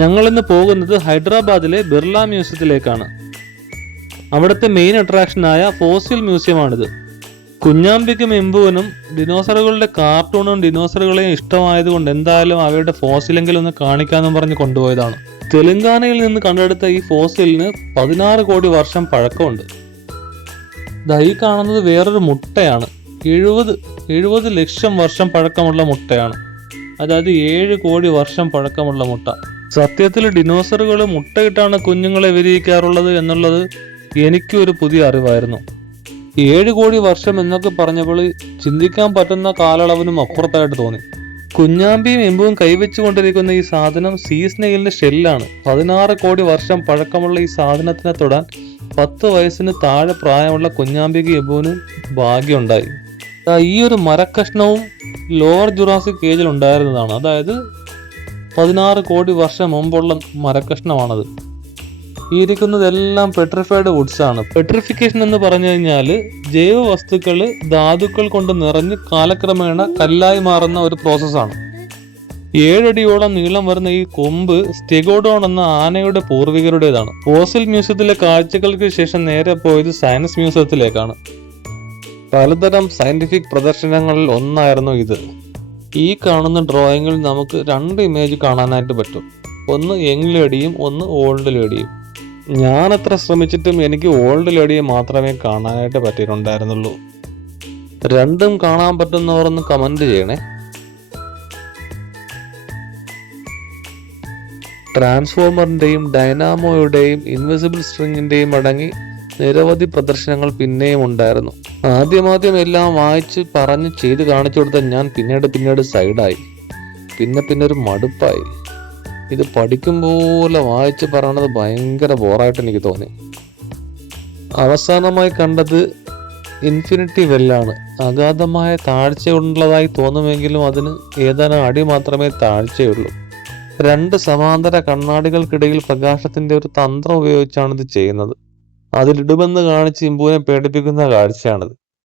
ഞങ്ങൾ ഇന്ന് പോകുന്നത് ഹൈദരാബാദിലെ ബിർള മ്യൂസിയത്തിലേക്കാണ്. അവിടുത്തെ മെയിൻ അട്രാക്ഷനായ ഫോസിൽ മ്യൂസിയമാണിത്. കുഞ്ഞാമ്പിക്കും എമ്പുവിനും ഡിനോസറുകളുടെ കാർട്ടൂണും ഡിനോസറുകളെയും ഇഷ്ടമായതുകൊണ്ട് എന്തായാലും അവയുടെ ഫോസിലെങ്കിലും ഒന്ന് കാണിക്കാമെന്ന് പറഞ്ഞ് കൊണ്ടുപോയതാണ്. തെലങ്കാനയിൽ നിന്ന് കണ്ടെടുത്ത ഈ ഫോസിലിന് 16 കോടി വർഷം പഴക്കമുണ്ട്. ഈ കാണുന്നത് വേറൊരു മുട്ടയാണ്. 70 ലക്ഷം വർഷം പഴക്കമുള്ള മുട്ടയാണ്. അതായത് 7 കോടി വർഷം പഴക്കമുള്ള മുട്ട. സത്യത്തിൽ ഡിനോസറുകൾ മുട്ടയിട്ടാണ് കുഞ്ഞുങ്ങളെ വിരിയിക്കാറുള്ളത് എന്നുള്ളത് എനിക്കൊരു പുതിയ അറിവായിരുന്നു. 7 കോടി വർഷം എന്നൊക്കെ പറഞ്ഞപ്പോൾ ചിന്തിക്കാൻ പറ്റുന്ന കാലയളവിനും അപ്പുറത്തായിട്ട് തോന്നി. കുഞ്ഞാമ്പിയും എമ്പും കൈവച്ചുകൊണ്ടിരിക്കുന്ന ഈ സാധനം സീ സ്നെയിലിന്റെ ഷെല്ലാണ്. 16 കോടി വർഷം പഴക്കമുള്ള ഈ സാധനത്തിനെ തൊടാൻ 10 വയസ്സിന് താഴെ പ്രായമുള്ള കുഞ്ഞാമ്പിക്ക് എമ്പുവിനും ഭാഗ്യമുണ്ടായി. ഈ ഒരു മരക്കഷ്ണവും ലോവർ ജുറാസിക് ഏജിൽ ഉണ്ടായിരുന്നതാണ്. അതായത് 16 കോടി വർഷം മുമ്പുള്ള മരക്കഷ്ണമാണത്. ഈ ഇരിക്കുന്നതെല്ലാം പെട്രിഫൈഡ് വുഡ്സ് ആണ്. പെട്രിഫിക്കേഷൻ എന്ന് പറഞ്ഞു കഴിഞ്ഞാൽ ജൈവ വസ്തുക്കൾ ധാതുക്കൾ കൊണ്ട് നിറഞ്ഞ് കാലക്രമേണ കല്ലായി മാറുന്ന ഒരു പ്രോസസ്സാണ്. 7 അടിയോളം നീളം വരുന്ന ഈ കൊമ്പ് സ്റ്റെഗോഡോൺ എന്ന ആനയുടെ പൂർവികരുടേതാണ്. ഫോസിൽ മ്യൂസിയത്തിലെ കാഴ്ചകൾക്ക് ശേഷം നേരെ പോയത് സയൻസ് മ്യൂസിയത്തിലേക്കാണ്. പലതരം സയന്റിഫിക് പ്രദർശനങ്ങളിൽ ഒന്നായിരുന്നു ഇത്. ഈ കാണുന്ന ഡ്രോയിങ്ങിൽ നമുക്ക് 2 ഇമേജ് കാണാനായിട്ട് പറ്റും. ഒന്ന് യങ് ലേഡിയും ഒന്ന് ഓൾഡ് ലേഡിയും. ഞാൻ എത്ര ശ്രമിച്ചിട്ടും എനിക്ക് ഓൾഡ് ലേഡിയെ മാത്രമേ കാണാനായിട്ട് പറ്റിയിട്ടുണ്ടായിരുന്നുള്ളൂ. രണ്ടും കാണാൻ പറ്റുന്നവർ ഒന്ന് കമന്റ് ചെയ്യണേ. ട്രാൻസ്ഫോമറിന്റെയും ഡൈനാമോയുടെയും ഇൻവിസിബിൾ സ്ട്രിങ്ങിന്റെയും അടങ്ങി നിരവധി പ്രദർശനങ്ങൾ പിന്നെയും ഉണ്ടായിരുന്നു. ആദ്യം എല്ലാം വായിച്ച് പറഞ്ഞ് ചെയ്ത് കാണിച്ചു കൊടുത്ത ഞാൻ പിന്നീട് സൈഡായി. പിന്നെ ഒരു മടുപ്പായി. ഇത് പഠിക്കും പോലെ വായിച്ച് പറയണത് ഭയങ്കര ബോറായിട്ട് എനിക്ക് തോന്നി. അവസാനമായി കണ്ടത് ഇൻഫിനിറ്റി വെല്ലാണ്. അഗാധമായ താഴ്ചയുള്ളതായി തോന്നുമെങ്കിലും അതിന് ഏതാനും അടി മാത്രമേ താഴ്ചയുള്ളൂ. 2 സമാന്തര കണ്ണാടികൾക്കിടയിൽ പ്രകാശത്തിന്റെ ഒരു തന്ത്രം ഉപയോഗിച്ചാണ് ഇത് ചെയ്യുന്നത്. അതിലിടുമെന്ന് കാണിച്ച് ഇമ്പുവിനെ പേടിപ്പിക്കുന്ന കാഴ്ചയാണിത്.